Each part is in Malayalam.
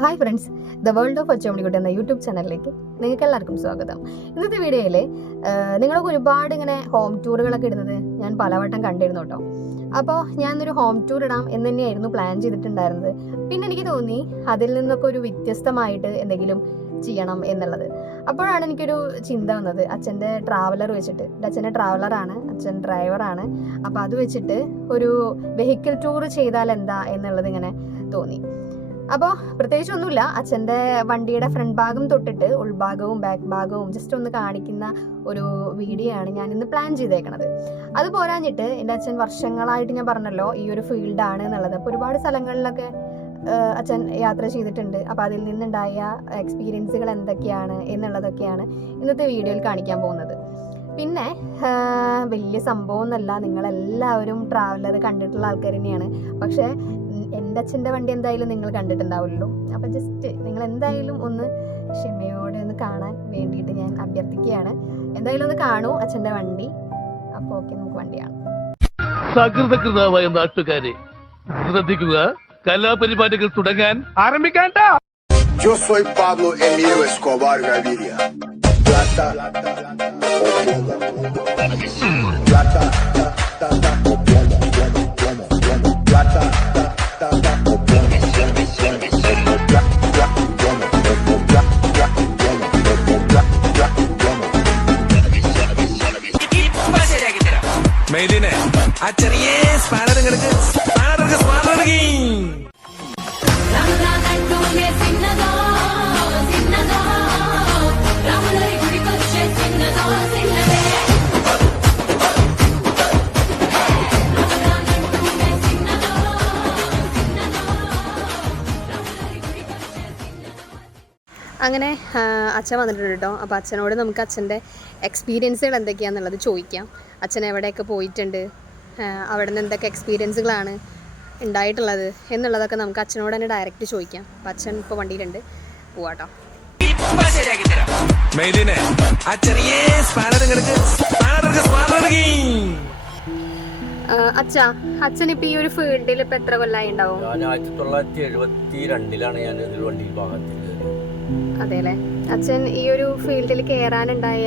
Hi friends the world of Ochamanikutty എന്ന യൂട്യൂബ് ചാനലിലേക്ക് നിങ്ങൾക്ക് എല്ലാവർക്കും സ്വാഗതം. ഇന്നത്തെ വീഡിയോയിൽ നിങ്ങൾക്ക് ഒരുപാട് ഇങ്ങനെ ഹോം ടൂറുകളൊക്കെ ഇടുന്നത് ഞാൻ പലവട്ടം കണ്ടിരുന്നു കേട്ടോ. അപ്പോൾ ഞാനൊരു ഹോം ടൂർ ഇടാം എന്ന് തന്നെയായിരുന്നു പ്ലാൻ ചെയ്തിട്ടുണ്ടായിരുന്നത്. പിന്നെ എനിക്ക് തോന്നി അതിൽ നിന്നൊക്കെ ഒരു വ്യത്യസ്തമായിട്ട് എന്തെങ്കിലും ചെയ്യണം എന്നുള്ളത്. അപ്പോഴാണ് എനിക്കൊരു ചിന്ത വന്നത്. അച്ഛന്റെ ട്രാവലർ വെച്ചിട്ട് എന്റെ അച്ഛന്റെ ട്രാവലറാണ് അച്ഛൻ ഡ്രൈവറാണ് അപ്പോൾ അത് വെച്ചിട്ട് ഒരു വെഹിക്കിൾ ടൂർ ചെയ്താൽ എന്താ എന്നുള്ളത് ഇങ്ങനെ തോന്നി. അപ്പോൾ പ്രത്യേകിച്ച് ഒന്നുമില്ല അച്ഛന്റെ വണ്ടിയുടെ ഫ്രണ്ട് ഭാഗം തൊട്ടിട്ട് ഉൾഭാഗവും ബാക്ക് ഭാഗവും ജസ്റ്റ് ഒന്ന് കാണിക്കുന്ന ഒരു വീഡിയോ ആണ് ഞാൻ ഇന്ന് പ്ലാൻ ചെയ്തേക്കണത്. അത് പോരാഞ്ഞിട്ട് എന്റെ അച്ഛൻ വർഷങ്ങളായിട്ട് ഞാൻ പറഞ്ഞല്ലോ ഈ ഒരു ഫീൽഡാണ് എന്നുള്ളത്. അപ്പോൾ ഒരുപാട് സ്ഥലങ്ങളിലൊക്കെ അച്ഛൻ യാത്ര ചെയ്തിട്ടുണ്ട്. അപ്പോൾ അതിൽ നിന്നുണ്ടായ എക്സ്പീരിയൻസുകൾ എന്തൊക്കെയാണ് എന്നുള്ളതൊക്കെയാണ് ഇന്നത്തെ വീഡിയോയിൽ കാണിക്കാൻ പോകുന്നത്. പിന്നെ വലിയ സംഭവമൊന്നുമല്ല നിങ്ങളെല്ലാവരും ട്രാവലർ കണ്ടിട്ടുള്ള ആൾക്കാർ തന്നെയാണ്. പക്ഷേ എന്റെ അച്ഛന്റെ വണ്ടി എന്തായാലും നിങ്ങൾ കണ്ടിട്ടുണ്ടാവുമല്ലോ അപ്പം ജസ്റ്റ് നിങ്ങൾ എന്തായാലും ഒന്ന് ക്ഷമയോടെ ഒന്ന് കാണാൻ വേണ്ടിയിട്ട് ഞാൻ അഭ്യർത്ഥിക്കുകയാണ് എന്തായാലും ഒന്ന് കാണൂ അച്ഛന്റെ വണ്ടി അപ്പോൾ ഓക്കെ നമുക്ക് വണ്ടിയാണ് കാണാം സകൃതകൃതാവായ നാട്ടുകാരെ ശ്രദ്ധിക്കുക കലാപരിപാടികൾ തുടങ്ങാൻ ആരംഭിക്കാൻ Yo soy Pablo Emilio Escobar Gaviria. Plata plata. Plata ta, ta, o plomo, plomo, plomo, plomo. Plata ta, ta, ta, o plomo, plomo, plomo, plomo. Pla, pla, മെയ്ദിനെ ആ ചെറിയ സ്പാനറുകൾക്ക് സ്പാനർക്ക് സ്പാനറുകി അങ്ങനെ അച്ഛൻ വന്നിട്ടുണ്ട് കേട്ടോ. അപ്പോൾ അച്ഛനോട് നമുക്ക് അച്ഛന്റെ എക്സ്പീരിയൻസുകൾ എന്തൊക്കെയാണെന്നുള്ളത് ചോദിക്കാം. അച്ഛൻ എവിടെയൊക്കെ പോയിട്ടുണ്ട്? അവിടെ നിന്ന് എന്തൊക്കെ എക്സ്പീരിയൻസുകളാണ് ഉണ്ടായിട്ടുള്ളത് എന്നുള്ളതൊക്കെ നമുക്ക് അച്ഛനോട് തന്നെ ഡയറക്റ്റ് ചോദിക്കാം. അപ്പോൾ അച്ഛൻ ഇപ്പോൾ വണ്ടിയിലുണ്ട്. പോവാട്ടോ അച്ഛ അച്ഛൻ ഈ ഒരു ഫീൽഡിൽ ഇപ്പൊ എത്ര കൊല്ലായി ഉണ്ടാവും? ഞാൻ ആയിരത്തി തൊള്ളായിരത്തി എഴുപത്തി രണ്ടിലാണ് ഞാൻ ഇതിൽ വണ്ടിയിൽ ഭാഗത്തിൽ അതെ അല്ലേ അച്ഛൻ ഈ ഒരു ഫീൽഡിൽ കയറാനുണ്ടായ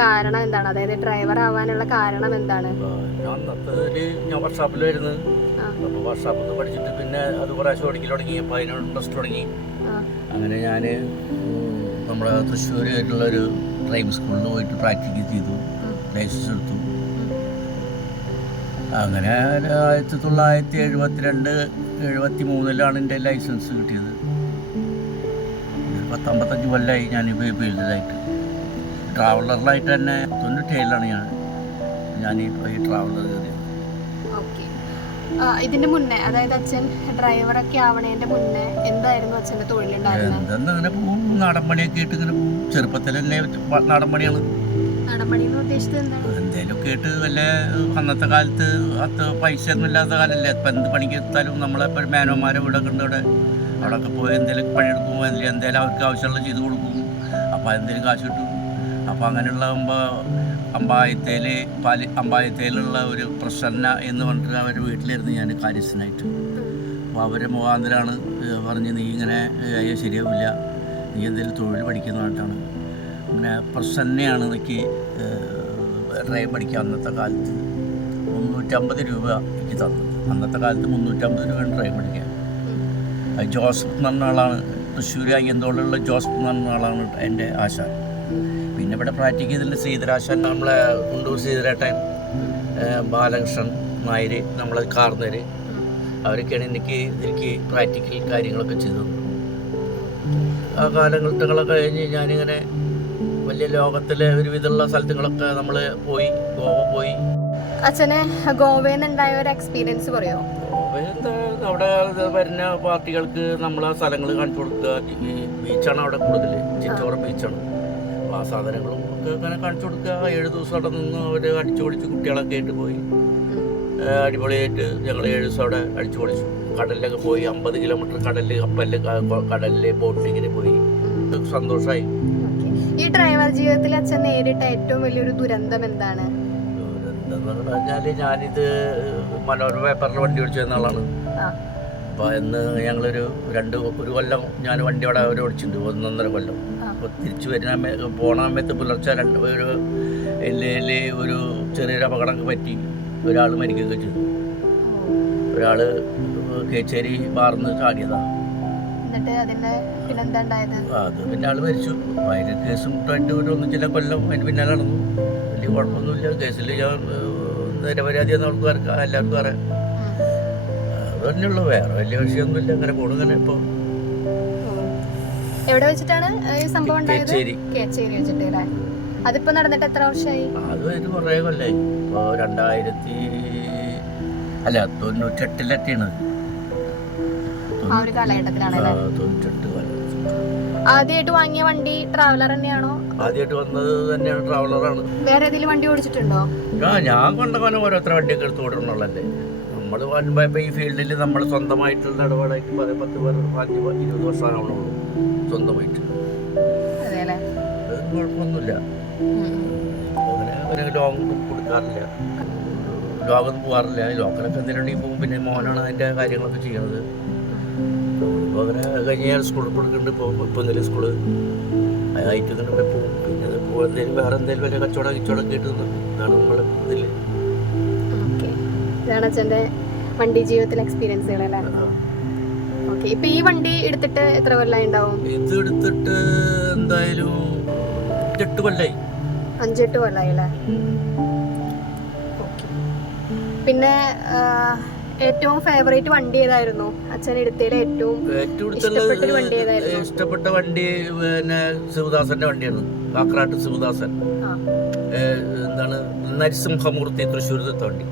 കാരണം എന്താണ്? അതായത് ഡ്രൈവർ ആവാനുള്ള കാരണം എന്താണ്? ഞാൻ അന്നത്തെ ഞാൻ വർക്ക്ഷോപ്പിൽ വരുന്നത്. അപ്പോൾ വർക്ക്ഷോപ്പിൽ നിന്ന് പഠിച്ചിട്ട് പിന്നെ അത് പ്രാവശ്യം ഓടിക്കൽ തുടങ്ങി അപ്പോൾ അതിനോട് ഇൻട്രസ്റ്റ് തുടങ്ങി. അങ്ങനെ ഞാൻ നമ്മുടെ തൃശ്ശൂരായിട്ടുള്ള ഒരു ഡ്രൈവിംഗ് സ്കൂളിൽ പോയിട്ട് പ്രാക്ടീസ് ചെയ്തു. ലൈസൻസ് എടുത്തു. അങ്ങനെ ആയിരത്തി തൊള്ളായിരത്തി എഴുപത്തിരണ്ട് എഴുപത്തി മൂന്നിലാണ് എന്റെ ലൈസൻസ് കിട്ടിയത്. പത്തമ്പത്തഞ്ച് കൊല്ലമായി ഞാൻ ഈ ഫീൽഡിലായിട്ട് ട്രാവലറിലായിട്ട് തന്നെ തൊണ്ണൂറ്റേഴിലാണ് ഞാൻ. ഞാൻ ഈ ട്രാവലർ കയറിയത്. ഇതിന്റെ മുന്നേ അതായത് അച്ഛൻ ഡ്രൈവറൊക്കെ ആവണേന്റെ മുന്നേ എന്തായിരുന്നു അച്ഛന്റെ തൊഴിലുണ്ടായിരുന്നത്? എന്തെന്ന് അങ്ങനെ പോകും നാടൻ പണിയൊക്കെ ആയിട്ട് ഇങ്ങനെ പോകും ചെറുപ്പത്തിൽ തന്നെ നാടൻ പണിയാണ് നടപടി എന്ന് ഉദ്ദേശിച്ചത് എന്താണ്? എന്തേലുമൊക്കെ ആയിട്ട് വല്ല അന്നത്തെ കാലത്ത് അത്ര പൈസ ഒന്നും ഇല്ലാത്ത കാലല്ലേ? ഇപ്പം എന്ത് പണിക്ക് എത്താലും നമ്മളെപ്പോഴും മേനോന്മാരെ അവിടെ അവിടെയൊക്കെ പോയി എന്തെങ്കിലും പണിയെടുക്കും അല്ലെങ്കിൽ എന്തെങ്കിലും അവർക്ക് ആവശ്യമുള്ള ചെയ്ത് കൊടുക്കും. അപ്പോൾ എന്തെങ്കിലും കാശ് കിട്ടും. അപ്പോൾ അങ്ങനെയുള്ളതാകുമ്പോൾ അമ്പായത്തേൽ പാലി അമ്പായത്തേലുള്ള ഒരു പ്രസന്ന എന്ന് പറഞ്ഞിട്ട് അവരുടെ വീട്ടിലിരുന്ന് ഞാൻ കാര്യസ്ഥനായിട്ട്. അപ്പോൾ അവരെ മുഖാന്തരമാണ് ഏഹ് പറഞ്ഞ് നീ ഇങ്ങനെ അയ്യോ ശരിയാവില്ല. നീ എന്തെങ്കിലും തൊഴിൽ പഠിക്കുന്നതായിട്ടാണ് അങ്ങനെ പ്രസന്നയാണ് എനിക്ക് ഡ്രൈവ് പഠിക്കുക അന്നത്തെ കാലത്ത് മുന്നൂറ്റമ്പത് രൂപ എനിക്ക് തന്നത്. അന്നത്തെ കാലത്ത് മുന്നൂറ്റമ്പത് രൂപയാണ് ഡ്രൈവ് പഠിക്കാൻ. അത് ജോസഫ് എന്ന് പറഞ്ഞ ആളാണ്. തൃശ്ശൂർ അയ്യന്തോളുള്ള ജോസഫ് എന്ന് പറഞ്ഞ ആളാണ് എന്റെ ആശാൻ. പിന്നെ ഇവിടെ പ്രാക്ടിക്ക് ചെയ്തിട്ടുണ്ട് ശ്രീധരാശാൻ നമ്മളെ കുണ്ടൂർ ശ്രീധരേട്ടൻ ബാലകൃഷ്ണൻ നായർ നമ്മളെ കാർന്നർ. അവരൊക്കെയാണ് എനിക്ക് എനിക്ക് പ്രാക്ടിക്കൽ കാര്യങ്ങളൊക്കെ ചെയ്തു. ആ കാലഘട്ടങ്ങളൊക്കെ കഴിഞ്ഞ് ഞാനിങ്ങനെ വലിയ ലോകത്തിലെ ഒരുവിധമുള്ള സ്ഥലത്തുകളൊക്കെ നമ്മൾ പോയി ഗോവ പോയി. അച്ഛന് ഗോവയിൽ നിന്നുണ്ടായ ഒരു എക്സ്പീരിയൻസ് പറയോ? ഗോവ അവിടെ വരുന്ന പാർട്ടികൾക്ക് നമ്മൾ സ്ഥലങ്ങൾ കാണിച്ചു കൊടുക്കുക. ബീച്ചാണ് അവിടെ കൂടുതൽ ചിറ്റോറ ബീച്ചാണ്. അപ്പോൾ ആ സാധനങ്ങളും ഒക്കെ അങ്ങനെ കാണിച്ചു കൊടുക്കുക. ഏഴ് ദിവസം അവിടെ നിന്ന് അവർ അടിച്ചു പൊളിച്ച് കുട്ടികളൊക്കെ ആയിട്ട് പോയി. അടിപൊളിയായിട്ട് ഞങ്ങൾ ഏഴ് ദിവസം അവിടെ അടിച്ചു പൊളിച്ചു. കടലിലൊക്കെ പോയി അമ്പത് കിലോമീറ്റർ കടലിൽ കപ്പലിൽ കടലിൽ ബോട്ടിങ്ങിന് പോയി. സന്തോഷമായി ഈ ഡ്രൈവർ ജീവിതത്തിൽ അച്ഛൻ നേരിട്ട ഏറ്റവും വലിയൊരു ദുരന്തം എന്താണ്? എന്താന്ന് പറഞ്ഞാൽ ഞാനിത് മനോരമ പേപ്പറിൽ വണ്ടി ഓടിച്ചു തന്ന ആളാണ്. അപ്പോൾ ഇന്ന് ഞങ്ങളൊരു രണ്ട് ഒരു കൊല്ലം ഞാൻ വണ്ടി അവിടെ അവർ ഓടിച്ചിട്ടുണ്ട് ഒന്നൊന്നര കൊല്ലം. അപ്പോൾ തിരിച്ചു വരുന്ന പോണ സമയത്ത് പുലർച്ചെ രണ്ട് ഒരു എല്ലേ ഒരു ചെറിയൊരു അപകടമൊക്കെ പറ്റി. ഒരാൾ മരിക്കുകയൊക്കെ ചെയ്തു. ഒരാൾ കേച്ചേരി ബാർന്ന് ചാടിയതാണ് അത് പിന്നെ ആൾ മരിച്ചു. അതിന് കേസും ഒന്ന് ചില കൊല്ലം അതിന് പിന്നാലെ നടന്നു. വലിയ കുഴപ്പമൊന്നുമില്ല. കേസിൽ ഞാൻ നിരപരാധി നിരപരാധിയെന്ന് ആൾക്കാർക്ക് എല്ലാവർക്കും അറിയാം. അത് തന്നെയുള്ളൂ. വേറെ വലിയ വിഷയമൊന്നുമില്ല. അങ്ങനെ പോണു ഇങ്ങനെ ഇപ്പോൾ എവിടെ വെച്ചിട്ടാണ് ഈ സംഭവം ഉണ്ടായത്? കേച്ചേരി. കേച്ചേരി വെച്ചിട്ട് അല്ലേ അതിപ്പോ നടന്നിട്ട് എത്ര വർഷമായി? അത് ഒരു കുറേ കൊല്ലായി. ഇപ്പോൾ രണ്ടായിരത്തി അല്ല തൊണ്ണൂറ്റെട്ടിലെത്തിയാണ്. ആ ഒരു കാലഘട്ടത്തിലാണ് അല്ലേ തൊണ്ണൂറ്റെട്ട് കൊല്ലം ആദ്യമായിട്ട് വാങ്ങിയ വണ്ടി ട്രാവലർ തന്നെയാണോ? ആദ്യമായിട്ട് വന്നത് തന്നെയാണ് ട്രാവലറാണ്. വേറെ ഏതെങ്കിലും വണ്ടി ഓടിച്ചിട്ടുണ്ടോ? ആ ഞാൻ കൊണ്ട കാലം ഓരോരുത്തർ വണ്ടിയൊക്കെ എടുത്ത് വിടണമല്ലേ നമ്മൾ വരുമ്പോൾ ഈ ഫീൽഡിൽ നമ്മൾ സ്വന്തമായിട്ടുള്ള പറയാം പത്ത് പേർ അഞ്ച് പ- ഇരുപത് വർഷമാണുള്ളൂ സ്വന്തമായിട്ട്. കുഴപ്പമൊന്നുമില്ല. അങ്ങനെ ഒരു ലോങ് കൊടുക്കാറില്ല. ലോകം പോകാറില്ല. ലോക്കലൊക്കെ എന്തിനുണ്ടെങ്കിൽ പോകും? പിന്നെ മോനാണ് അതിന്റെ കാര്യങ്ങളൊക്കെ ചെയ്യണത്. ഇപ്പോൾ അങ്ങനെ കഴിഞ്ഞാൽ സ്കൂളിൽ കൊടുക്കുന്നുണ്ട് ഇപ്പോൾ ഇപ്പോൾ എന്തെങ്കിലും സ്കൂൾ ആയിട്ട് ഇങ്ങനെ പോകും. പിന്നെ ഇപ്പോൾ എന്തെങ്കിലും വേറെ എന്തെങ്കിലും വലിയ കച്ചവടം കച്ചവടം കിട്ടുന്നു ഇതാണ് നമ്മളെ ഇതിൽ ഓക്കെ. ഇതാണ് അച്ഛന്റെ വണ്ടി ജീവിതത്തിലെ എക്സ്പീരിയൻസുകൾ അല്ലേ? ഓക്കെ. ഇപ്പൊ ഈ വണ്ടി എടുത്തിട്ട് എത്ര കൊല്ലായി ഉണ്ടാവും? ഇത് എടുത്തിട്ട് എന്തായാലും എട്ട് കൊല്ലായി. അഞ്ചെട്ട് കൊല്ലായി അല്ലേ? പിന്നെ ഏറ്റവും ഫേവറേറ്റ് വണ്ടി ഏതായിരുന്നു? അച്ഛൻ എടുത്തതിൽ ഏറ്റവും ഇഷ്ടപ്പെട്ട വണ്ടി ഏതായിരുന്നു? ഇഷ്ടപ്പെട്ട വണ്ടി പിന്നെ ശിവദാസന്റെ വണ്ടിയാണ്. കാക്കറാട്ട് ശിവദാസൻ എന്താണ് നരസിംഹമൂർത്തി തൃശ്ശൂർ ദത്ത വണ്ടി.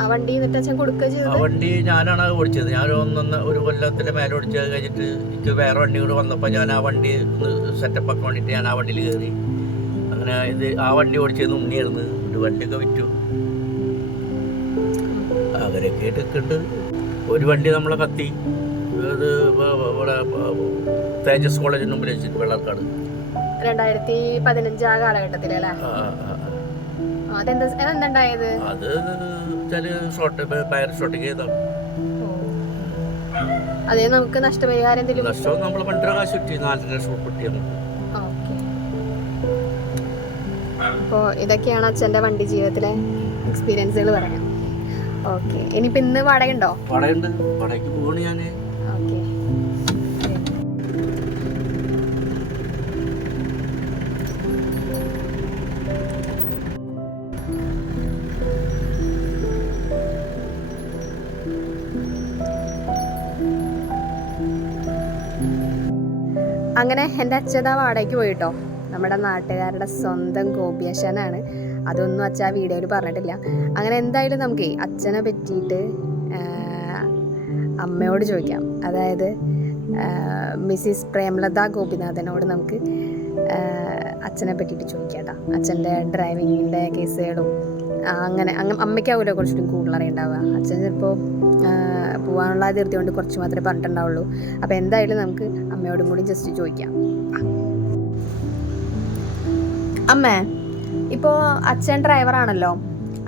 ആ വണ്ടി എന്നിട്ട് അച്ഛൻ കൊടുക്കുക ആ വണ്ടി ഞാനാണ് ഓടിച്ചത്. ഞാൻ ഒന്നൊന്ന് ഒരു കൊല്ലത്തിന്റെ മേലെ ഓടിച്ചത് കഴിഞ്ഞിട്ട് എനിക്ക് വേറെ വണ്ടി കൂടെ വന്നപ്പോൾ ഞാൻ ആ വണ്ടി ഒന്ന് സെറ്റപ്പ് ആക്കാൻ വേണ്ടിയിട്ട് ഞാൻ ആ വണ്ടിയിൽ കയറി. അങ്ങനെ ഇത് ആ വണ്ടി ഓടിച്ചത് ഉണ്ണിയായിരുന്നു ഒരു വണ്ടിയൊക്കെ വിറ്റു. അങ്ങനെയൊക്കെ എടുക്കുന്നുണ്ട് ഒരു വണ്ടി നമ്മളെ കത്തി. അത് ഇവിടെ തേജസ് കോളേജിന് മുമ്പിൽ വെച്ചിട്ട് വെള്ളക്കാട് രണ്ടായിരത്തി പതിനഞ്ച് ആ കാലഘട്ടത്തിലല്ലേ അത് വെച്ചാൽ ഷോർട്ട് പയർ ഷോട്ടിങ് ചെയ്താണ് അതേ നമുക്ക് നഷ്ടപരിഹാരം എന്തെങ്കിലും നഷ്ടം നമ്മൾ പണ്ടര കാശ് കിട്ടി. നാലര ലക്ഷം കിട്ടി നമുക്ക്. അപ്പോൾ ഇതൊക്കെയാണ് അച്ഛന്റെ വണ്ടി ജീവിതത്തിലെ എക്സ്പീരിയൻസുകൾ പറയാം ഓക്കെ. ഇനിയിപ്പോൾ ഇന്ന് വാടക ഉണ്ടോ പടയുണ്ട് പടയ്ക്ക് പോവാണ് ഞാൻ ഓക്കെ. അങ്ങനെ എന്റെ അച്ഛതാ വാടകയ്ക്ക് പോയിട്ടോ. നമ്മുടെ നാട്ടുകാരുടെ സ്വന്തം ഗോപിയാശാനാണ്. അതൊന്നും അച്ഛൻ ആ വീഡിയോയിൽ പറഞ്ഞിട്ടില്ല. അങ്ങനെ എന്തായാലും നമുക്ക് അച്ഛനെ പറ്റിയിട്ട് അമ്മയോട് ചോദിക്കാം. അതായത് മിസ്സിസ് പ്രേംലത ഗോപിനാഥനോട് നമുക്ക് അച്ഛനെ പറ്റിയിട്ട് ചോദിക്കാം കേട്ടോ. അച്ഛന്റെ ഡ്രൈവിങ്ങിന്റെ കേസുകളും അങ്ങനെ അങ്ങനെ അങ്ങ് അമ്മയ്ക്കാവില്ല കുറച്ചുകൂടി കൂടുതൽ അറിയുണ്ടാവുക. അച്ഛൻ ചിലപ്പോൾ പോകാനുള്ള ധൃതി കൊണ്ട് കുറച്ച് മാത്രമേ പറഞ്ഞിട്ടുണ്ടാവുള്ളൂ. അപ്പോൾ എന്തായാലും നമുക്ക് അമ്മയോടും കൂടി ജസ്റ്റ് ചോദിക്കാം. അമ്മേ ഇപ്പോൾ അച്ഛൻ ഡ്രൈവറാണല്ലോ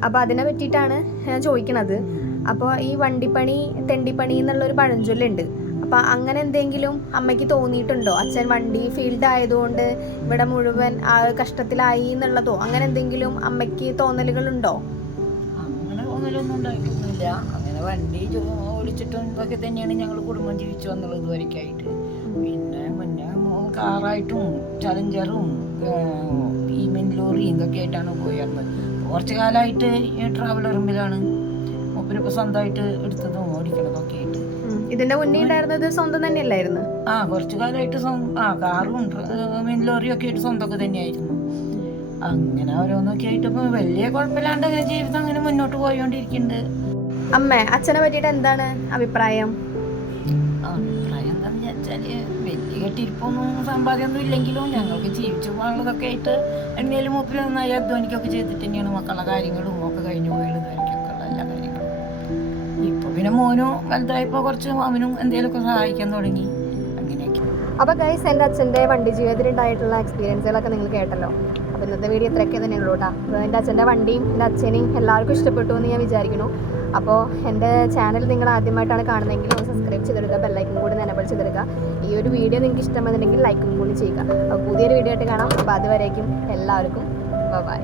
അപ്പോൾ അതിനെ പറ്റിയിട്ടാണ് ഞാൻ ചോദിക്കണത്. അപ്പോൾ ഈ വണ്ടിപ്പണി തെണ്ടിപ്പണി എന്നുള്ളൊരു പഴഞ്ചൊല്ലുണ്ട്. അപ്പോൾ അങ്ങനെ എന്തെങ്കിലും അമ്മയ്ക്ക് തോന്നിയിട്ടുണ്ടോ? അച്ഛൻ വണ്ടി ഫീൽഡ് ആയതുകൊണ്ട് ഇവിടെ മുഴുവൻ ആ കഷ്ടത്തിലായി എന്നുള്ളതോ? അങ്ങനെ എന്തെങ്കിലും അമ്മയ്ക്ക് തോന്നലുകളുണ്ടോ? അങ്ങനെ തോന്നലൊന്നും ഉണ്ടായിട്ടൊന്നുമില്ല. അങ്ങനെ വണ്ടി ജോ- ഓടിച്ചിട്ടും ഇതൊക്കെ തന്നെയാണ് ഞങ്ങൾ കുടുംബം ജീവിച്ചു വന്നുള്ളത് ഇതുവരെക്കായിട്ട് പിന്നെ മുന്നേ കാറായിട്ടും ചലഞ്ചറും ഈ ലോറി ഇതൊക്കെ ആയിട്ടാണ് പോയിരുന്നത് കുറച്ച് കാലമായിട്ട് ഈ ട്രാവലറുമ്പിലാണ് മൂപ്പരിപ്പോൾ സ്വന്തമായിട്ട് എടുത്തതും ഓടിക്കണതൊക്കെ ആയിട്ട്. ഇതിന്റെ മുന്നേ ഉണ്ടായിരുന്നത് സ്വന്തം തന്നെയല്ലായിരുന്നു? ആ കുറച്ച് കാലമായിട്ട് ആ കാറും മിൻ മെൻ ലോറിയും ഒക്കെ ആയിട്ട് സ്വന്തമൊക്കെ തന്നെയായിരുന്നു. അങ്ങനെ ഓരോന്നൊക്കെ ആയിട്ട് ഇപ്പൊ വലിയ കുഴപ്പമില്ലാണ്ട് ജീവിതം അങ്ങനെ മുന്നോട്ട് പോയോണ്ടിരിക്കുന്നുണ്ട് അമ്മേ അച്ഛനെ പറ്റിയിട്ട് എന്താണ് അഭിപ്രായം? വെച്ചാൽ വലിയ കെട്ടിരിപ്പൊന്നും സമ്പാദ്യമൊന്നും ഇല്ലെങ്കിലും ഞങ്ങൾക്ക് ജീവിച്ചു പോകാനുള്ളതൊക്കെ ആയിട്ട് എണ്ണയിലും മൂപ്പിൽ നന്നായി അധ്വാനിക്കൊക്കെ ചെയ്തിട്ട് തന്നെയാണ് മക്കളുടെ കാര്യങ്ങളും ഒക്കെ കഴിഞ്ഞു പോയുള്ളത് എനിക്കൊക്കെ ഉള്ള എല്ലാ കാര്യങ്ങളും. ഇപ്പൊ പിന്നെ മോനും വലുതായപ്പോ കുറച്ച് അവനും എന്തെങ്കിലുമൊക്കെ സഹായിക്കാൻ തുടങ്ങി. അപ്പോൾ ഗൈസ് എന്റെ അച്ഛന്റെ വണ്ടി ജീവിതത്തിലുണ്ടായിട്ടുള്ള എക്സ്പീരിയൻസുകളൊക്കെ നിങ്ങൾ കേട്ടല്ലോ. അപ്പോൾ ഇന്നത്തെ വീഡിയോ ഇത്രയൊക്കെ തന്നെയുള്ളൂ കേട്ടോ അപ്പോൾ എന്റെ അച്ഛന്റെ വണ്ടിയും എന്റെ അച്ഛനെയും എല്ലാവർക്കും ഇഷ്ടപ്പെട്ടു എന്ന് ഞാൻ വിചാരിക്കുന്നു. അപ്പോൾ എന്റെ ചാനൽ നിങ്ങൾ ആദ്യമായിട്ടാണ് കാണുന്നതെങ്കിൽ ഒന്ന് സബ്സ്ക്രൈബ് ചെയ്തെടുക്കുക ബെല്ലൈക്കും കൂടി എനബിൾ ചെയ്തെടുക്കുക. ഈ ഒരു വീഡിയോ നിങ്ങൾക്ക് ഇഷ്ടമെന്നുണ്ടെങ്കിൽ ലൈക്കും കൂടി ചെയ്യുക. അപ്പോൾ പുതിയൊരു വീഡിയോ ആയിട്ട് കാണാം. അപ്പോൾ അതുവരേക്കും എല്ലാവർക്കും ബൈ